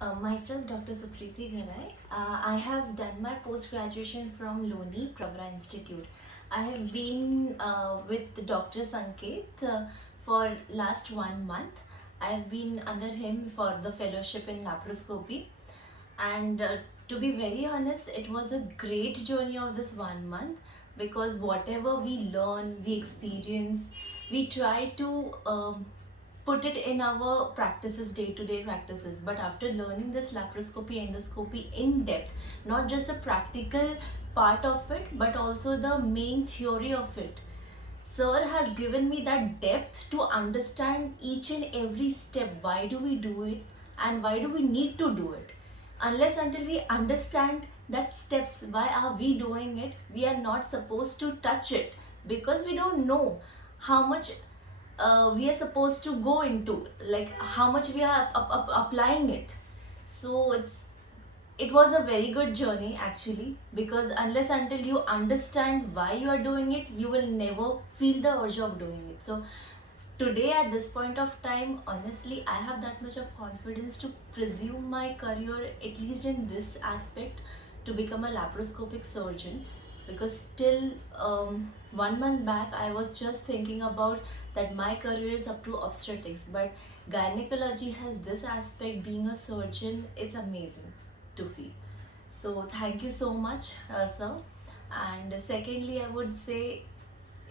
Myself, Dr. Supriti Gharai. I have done my post-graduation from Loni Pravra Institute. I have been with Dr. Sanket for last 1 month. I have been under him for the fellowship in laparoscopy. And to be very honest, it was a great journey of this 1 month, because whatever we learn, we experience, we try to put it in our practices, day-to-day practices. But after learning this laparoscopy endoscopy in depth, not just the practical part of it but also the main theory of it, sir has given me that depth to understand each and every step. Why do we do it and why do we need to do it? Unless until we understand that steps, why are we doing it, we are not supposed to touch it, because we don't know how much we are supposed to go into, like how much we are applying it. So it was a very good journey actually, because unless until you understand why you are doing it, you will never feel the urge of doing it. So today, at this point of time, honestly, I have that much of confidence to pursue my career, at least in this aspect, to become a laparoscopic surgeon. Because till 1 month back, I was just thinking about that my career is up to obstetrics, but gynecology has this aspect. Being a surgeon, it's amazing to feel. So thank you so much, sir. And secondly, I would say,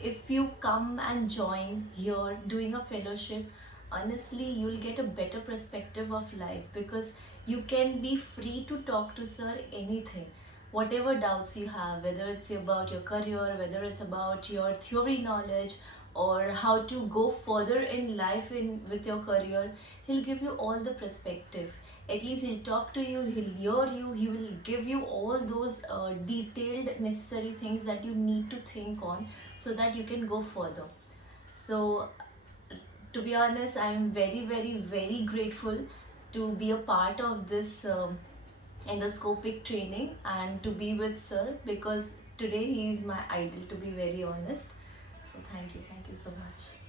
if you come and join here doing a fellowship, honestly you'll get a better perspective of life, because you can be free to talk to sir anything, whatever doubts you have, whether it's about your career, whether it's about your theory knowledge, or how to go further in life in with your career. He'll give you all the perspective. At least he'll talk to you, he'll hear you, he will give you all those detailed necessary things that you need to think on, so that you can go further. So to be honest, I am very, very, very grateful to be a part of this endoscopic training and to be with sir, because today he is my idol, to be very honest. So thank you so much.